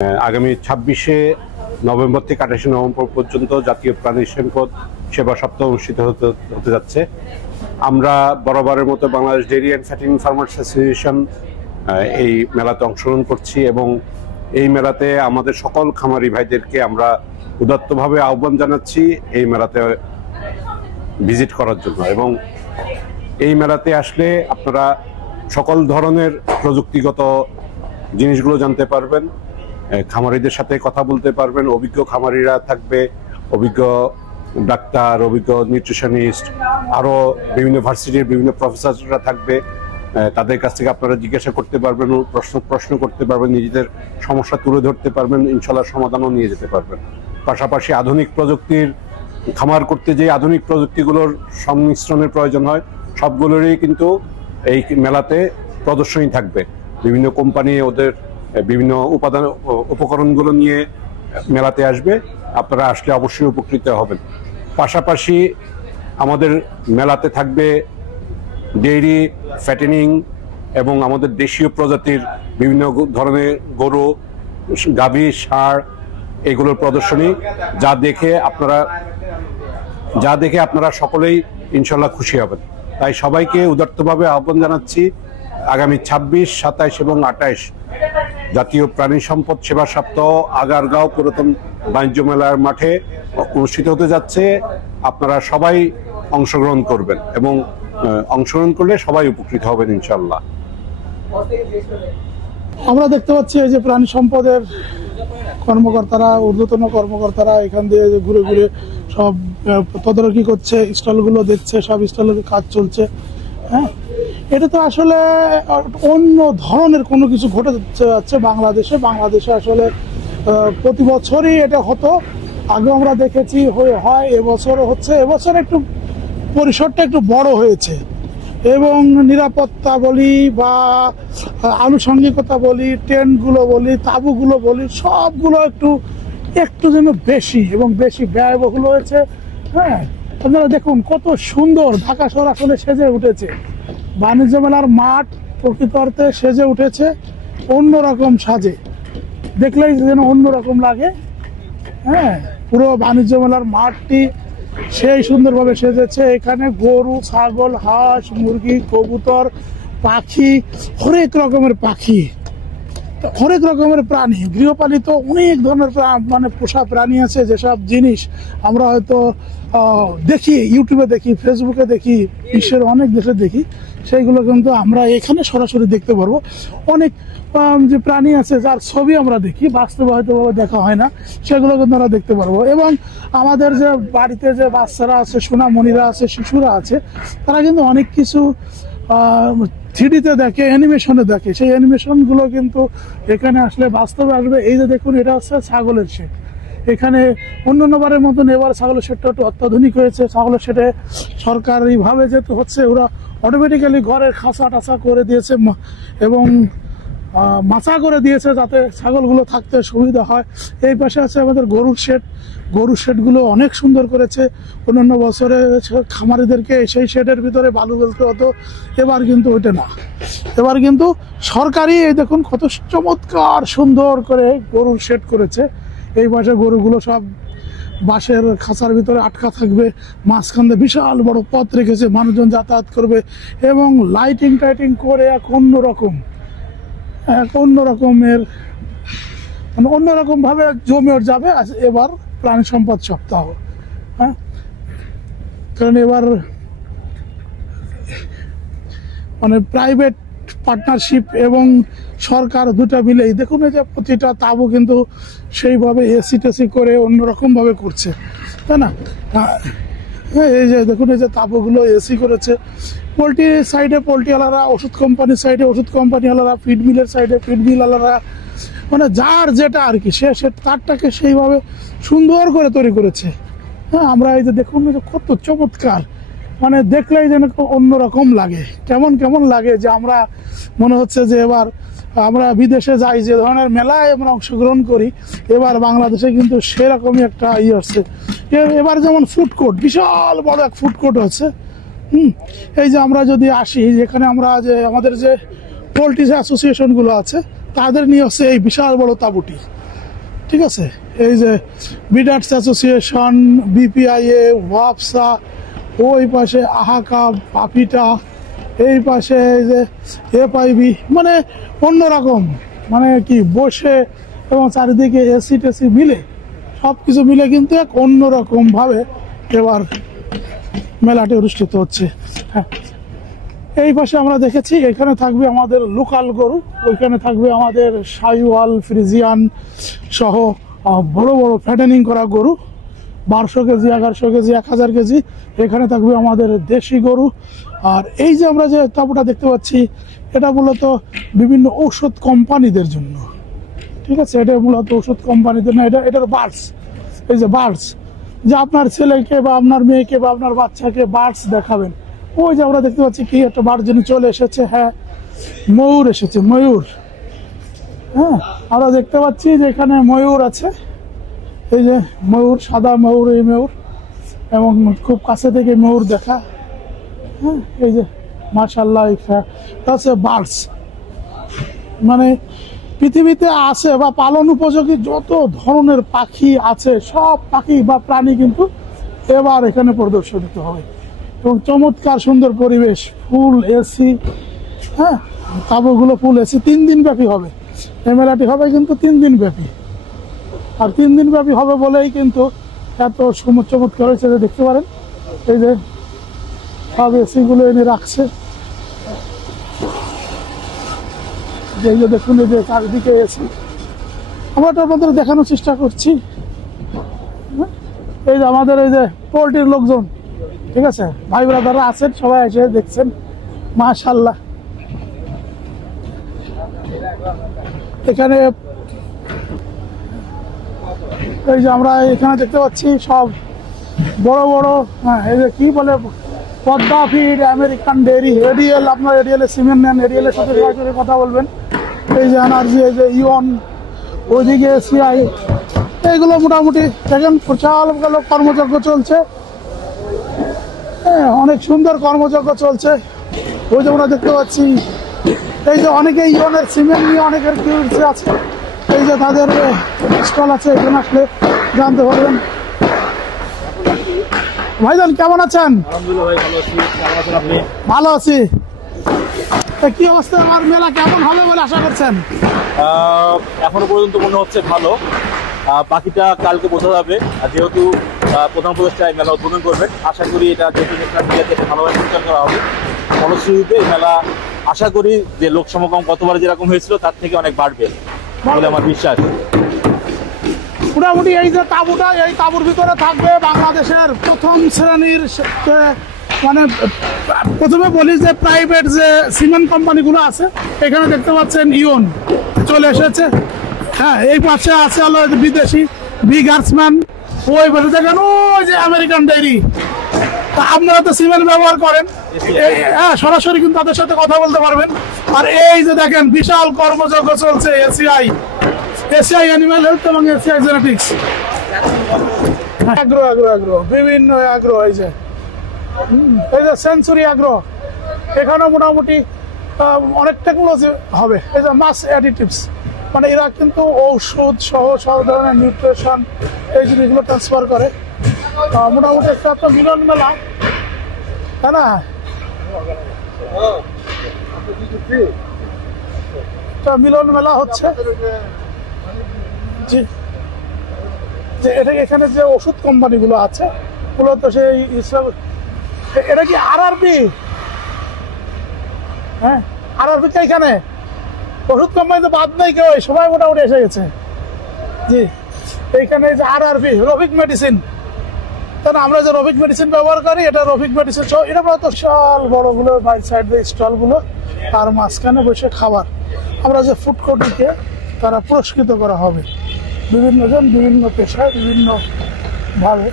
আগামী 26শে নভেম্বর থেকে 28শে নভেম্বর পর্যন্ত জাতীয় প্রাণী সম্পদ সেবা সপ্তাহ অনুষ্ঠিত হতে যাচ্ছে। আমরা বরাবরের মতো Bangladesh dairy and fattening farmers association এই মেলাতে অংশগ্রহণ করছি এবং এই মেলাতে আমাদের সকল খামারি ভাইদেরকে আমরা উদাত্তভাবে আহ্বান জানাচ্ছি এই মেলাতে ভিজিট করার জন্য। এবং এই মেলাতে আসলে আপনারা সকল ধরনের প্রযুক্তিগত জিনিসগুলো জানতে পারবেন, খামারিদের সাথে কথা বলতে পারবেন, অভিজ্ঞ খামারিরা থাকবে, অভিজ্ঞ ডাক্তার, অভিজ্ঞ নিউট্রিশনিস্ট, আরও বিভিন্ন ভার্সিটির বিভিন্ন প্রফেসররা থাকবে। তাদের কাছ থেকে আপনারা জিজ্ঞাসা করতে পারবেন, প্রশ্ন করতে পারবেন, নিজেদের সমস্যা তুলে ধরতে পারবেন, ইনশাল্লাহ সমাধানও নিয়ে যেতে পারবেন। পাশাপাশি আধুনিক প্রযুক্তির খামার করতে যে আধুনিক প্রযুক্তিগুলোর সংমিশ্রণের প্রয়োজন হয় সবগুলোরই কিন্তু এই মেলাতে প্রদর্শনী থাকবে। বিভিন্ন কোম্পানি ওদের বিভিন্ন উপকরণগুলো নিয়ে মেলাতে আসবে, আপনারা আসলে অবশ্যই উপকৃত হবেন। পাশাপাশি আমাদের মেলাতে থাকবে ডেইরি, ফ্যাটেনিং এবং আমাদের দেশীয় প্রজাতির বিভিন্ন ধরনের গরু, গাভী, ষাঁড় এগুলোর প্রদর্শনী, যা দেখে আপনারা সকলেই ইনশাল্লাহ খুশি হবেন। তাই সবাইকে উদারভাবে আহ্বান জানাচ্ছি আগামী 26, 27 এবং 28 জাতীয় প্রাণী সম্পদ সেবা সপ্তাহ আগারগাঁও পুরাতন বাণিজ্য মেলার মাঠে অনুষ্ঠিত হতে যাচ্ছে। আপনারা সবাই অংশগ্রহণ করবেন এবং অংশগ্রহণ করলে সবাই উপকৃত হবেন ইনশাল্লাহ। আমরা দেখতে পাচ্ছি এই যে প্রাণী সম্পদের কর্মকর্তারা, ঊর্ধ্বতন কর্মকর্তারা এখান দিয়ে ঘুরে ঘুরে সব তদারকি করছে, স্টলগুলো দেখছে, সব স্টলের কাজ চলছে। হ্যাঁ, এটা তো আসলে অন্য ধরনের কোনো কিছু ঘটে যাচ্ছে বাংলাদেশে আসলে প্রতি বছরই এটা হতো, আগে আমরা দেখেছি হয়, এবছরও হচ্ছে। এবছর একটু পরিসরটা একটু বড় হয়েছে এবং নিরাপত্তা বলি বা আনুষঙ্গিকতা বলি, টেন্টগুলো বলি, তাঁবুগুলো বলি, সবগুলো একটু যেন বেশি এবং বেশি ব্যয়বহুল হয়েছে। হ্যাঁ, আপনারা দেখুন কত সুন্দর ঢাকা শহর আসলে সেজে উঠেছে। বাণিজ্য মেলার মাঠ প্রকৃত অর্থে সেজে উঠেছে অন্যরকম সাজে, দেখলেই যেন অন্যরকম লাগে। হ্যাঁ, পুরো বাণিজ্য মেলার মাঠটি সেই সুন্দরভাবে সেজেছে। এখানে গরু, ছাগল, হাঁস, মুরগি, কবুতর, পাখি, হরেক রকমের পাখি, হরেক রকমের প্রাণী, গৃহপালিত অনেক ধরনের পোষা প্রাণী আছে। যেসব জিনিস আমরা হয়তো দেখি, ইউটিউবে দেখি, ফেসবুকে দেখি, বিশ্বের অনেক দেশে দেখি, সেইগুলো কিন্তু আমরা এখানে সরাসরি দেখতে পারবো। অনেক যে প্রাণী আছে যার ছবি আমরা দেখি, বাস্তবে হয়তো দেখা হয় না, সেগুলো কিন্তু আমরা দেখতে পারবো। এবং আমাদের যে বাড়িতে যে বাচ্চারা আছে, সোনামণিরা আছে, শিশুরা আছে, তারা কিন্তু অনেক কিছু 3Dতে দেখে, অ্যানিমেশনে দেখে, সেই অ্যানিমেশনগুলো কিন্তু এখানে আসলে বাস্তবে আসবে। এই যে দেখুন, এটা হচ্ছে ছাগলের শেড। এখানে অন্যান্যবারের মতন এবার ছাগলের শেডটা একটু অত্যাধুনিক হয়েছে। ছাগলের শেডে সরকারিভাবে যেহেতু হচ্ছে, ওরা অটোমেটিক্যালি ঘরের খাঁচা টাচা করে দিয়েছে এবং মাচা করে দিয়েছে যাতে ছাগলগুলো থাকতে সুবিধা হয়। এই পাশে আছে আমাদের গরুর শেডগুলো অনেক সুন্দর করেছে। অন্যান্য বছরে খামারিদেরকে সেই শেডের ভিতরে বালু ফেলতে হতো, এবার কিন্তু ওইটা না, এবার কিন্তু সরকারি এই দেখুন কত চমৎকার সুন্দর করে গরুর শেড করেছে। এই পাশে গরুগুলো সব বাঁশের খাঁচার ভিতরে আটকা থাকবে, মাঝখানে বিশাল বড় পথ রেখেছে, মানুষজন যাতায়াত করবে এবং লাইটিং টাইটিং করে এক অন্যরকম ভাবে জমে যাবে এবার প্রাণী সম্পদ সপ্তাহ। হ্যাঁ, কারণ এবার প্রাইভেট পার্টনারশিপ এবং সরকার দুটা মিলেই দেখুন, এই যে প্রতিটা তাবু কিন্তু সেইভাবে এসি টেসি করে অন্যরকম ভাবে করছে, তাই না? এই যে দেখুন, এই যে তাবুগুলো এসি করেছে। পোলট্রি সাইডে পোলট্রিওয়ালারা, ওষুধ কোম্পানির সাইডে ওষুধ কোম্পানিওয়ালারা, ফিড মিলের সাইডে ফিড মিলওয়ালারা, যার যেটা আর কি, সে তারটাকে সেইভাবে সুন্দর করে তৈরি করেছে। হ্যাঁ, আমরা এই যে দেখুন কত চমৎকার, দেখলেই যেন অন্যরকম লাগে, কেমন লাগে যে আমরা মনে হচ্ছে যে এবার আমরা বিদেশে যাই, যে ধরনের মেলায় আমরা অংশগ্রহণ করি, এবার বাংলাদেশে কিন্তু সেরকমই একটা হচ্ছে। এবার যেমন ফুড কোর্ট, বিশাল বড় এক ফুড কোর্ট হচ্ছে। এই যে আমরা যদি আসি, যেখানে আমরা যে আমাদের যে পোলট্রি অ্যাসোসিয়েশনগুলো আছে তাদের নিয়ে হচ্ছে এই বিশাল বড় তাঁবুটি। ঠিক আছে, এই যে বিডার্স অ্যাসোসিয়েশন, বিপিআইএ, ওয়াপসা, ওই পাশে আহাকা, পাপিটা, এই পাশে এই যে এফআইবি, মানে অন্যরকম, মানে কি বসে এবং চারিদিকে এসি টেসি মিলে সব কিছু মিলে কিন্তু এক অন্যরকম ভাবে এবার মেলাটি অনুষ্ঠিত হচ্ছে। হ্যাঁ, এই পাশে আমরা দেখেছি এখানে থাকবে আমাদের লোকাল গরু, ওইখানে থাকবে আমাদের শাইওয়াল, ফ্রিজিয়ান সহ বড় বড় ফ্যাটেনিং করা গরু, 1200 কেজি, 1100 কেজি, 1000 কেজি। এখানে থাকবে আমাদের দেশি গরু। আর এই যে আমরা যে তাঁবুটা দেখতে পাচ্ছি, এটা মূলত বিভিন্ন ঔষধ কোম্পানিদের জন্য। ঠিক আছে, এটা মূলত ওষুধ কোম্পানিদের না, এটার বার্ডস, এই যে বার্ডস, যে আপনার ছেলেকে বা আপনার মেয়েকে বা আপনার বাচ্চাকে বার্ডস দেখাবেন। ওই যে আমরা দেখতে পাচ্ছি কি একটা বার্ড যিনি চলে এসেছে, হ্যাঁ ময়ূর এসেছে, ময়ূর। হ্যাঁ, আমরা দেখতে পাচ্ছি যে এখানে ময়ূর আছে, এই যে ময়ূর, সাদা ময়ূর, এই ময়ূর, এবং খুব কাছে থেকে ময়ূর দেখা। হ্যাঁ, এই যে মাশাআল্লাহ, হচ্ছে বার্ডস। মানে পৃথিবীতে আছে বা পালন উপযোগী যত ধরনের পাখি আছে, সব পাখি বা প্রাণী কিন্তু এবার এখানে প্রদর্শিত হবে। এবং চমৎকার সুন্দর পরিবেশ, ফুল এসি, হ্যাঁ তাঁবুগুলো ফুল এসি। 3 দিন ব্যাপী হবে এই মেলাটি, হবে কিন্তু 3 দিন ব্যাপী। আর 3 দিন ব্যাপী হবে বলেই কিন্তু এত চমৎকার হয়েছে, যে দেখতে পারেন এই যে সব এসিগুলো এনে রাখছে। এই যে দেখুন, এই যে চারিদিকে এসি, আমরা তো আপনাদের দেখানোর চেষ্টা করছি। এই যে আমাদের এই যে পোল্ট্রির লোকজন, ঠিক আছে, ভাই ব্রাদাররা আছেন, সবাই এসে দেখছেন, মাশাআল্লাহ। এখানে এই যে আমরা এখানে দেখতে পাচ্ছি সব বড় বড়, হ্যাঁ এই যে কি বলে, Padma feed, American dairy, ADL, আপনার এডিএলের সিমেন্ট নেন, এডিএলের সাথে সরাসরি কথা বলবেন। এই যে এনার্জি, এই যে ইয়ন, ওইদিকে এসিআই, এইগুলো মোটামুটি দেখেন প্রচার কর্মযজ্ঞ চলছে। হ্যাঁ, অনেক সুন্দর কর্মযজ্ঞ চলছে। ওই যে আমরা দেখতে পাচ্ছি এই যে অনেকে ইয়নের সিমেন্ট নিয়ে অনেকের কিউরিসি আছে, এই যে তাদের স্টল আছে, এখানে আসলে জানতে পারবেন। ভাইজান কেমন আছেন? আলহামদুলিল্লাহ ভাই, ভালো আছি। কেমন আছেন আপনি? ভালো আছি। কি অবস্থা, আমার মেলা কেমন হবে বলে আশা করছেন? এখনো পর্যন্ত মনে হচ্ছে ভালো, বাকিটা কালকে বোঝা যাবে। আর যেহেতু প্রধান উপদেষ্টা এই মেলা উদ্বোধন করবেন, আশা করি এটা যেহেতু ভালোভাবে প্রচার করা হবে, ফলশ্রুতিতে এই মেলা আশা করি যে লোক সমাগম গতবার যেরকম হয়েছিল তার থেকে অনেক বাড়বে বলে আমার বিশ্বাস। মোটামুটি এই যে তাঁবুটা, এই তাঁবুর ভিতরে থাকবে বাংলাদেশের প্রথম শ্রেণীর, মানে প্রথমে বলি যে প্রাইভেট যে সিমেন্ট কোম্পানিগুলো আছে, এখানে দেখতে পাচ্ছেন ইয়ন চলে এসেছে। হ্যাঁ, এই পাশে আছে হলো বিদেশি বিগার্সম্যান, ওই পাশে দেখেন ওই যে আমেরিকান ডেয়ারি। তা আপনারা তো সিমেন্ট ব্যবহার করেন, হ্যাঁ সরাসরি কিন্তু তাদের সাথে কথা বলতে পারবেন। আর এই যে দেখেন বিশাল কর্মযজ্ঞ চলছে, এসিআই অ্যানিম্যাল হেলথ এবং এসিআই জেনেটিক্স, আগ্রহ বিভিন্ন আগ্রহ। এই যে সেঞ্চুরি আগ্রহ, এখানেও মোটামুটি অনেক টেকনোলজি হবে। এই যে মাস অ্যাডিটিভস, মানে এরা কিন্তু ঔষধ সহ সব ধরনের নিউট্রিশন এই জিনিসগুলো ট্রান্সফার করে। মোটামুটি একটা তো মিলন মেলা, তাই না? মিলন মেলা হচ্ছে জি, যে এটা এখানে যে ওষুধ কোম্পানিগুলো আছে মূলত সেই, এটা কি আরআরপি? হ্যাঁ, আরআরপি কে এখানে ওষুধ কোম্পানি তো বাদ নেই কেউ, সবাই মোটামুটি এসে গেছে। জি, এইখানে যে আরআরপি রফিক মেডিসিন, তাহলে আমরা যে রফিক মেডিসিন ব্যবহার করি, এটা রফিক মেডিসিন। এটা মূলত বিশাল বড়গুলো বাইক সাইড দিয়ে স্টলগুলো, আর মাঝখানে বসে খাবার। আমরা যে ফুড কোর্টকে তারা পুরস্কৃত করা হবে, বিভিন্ন জন বিভিন্ন পেশায় বিভিন্ন ভাবে।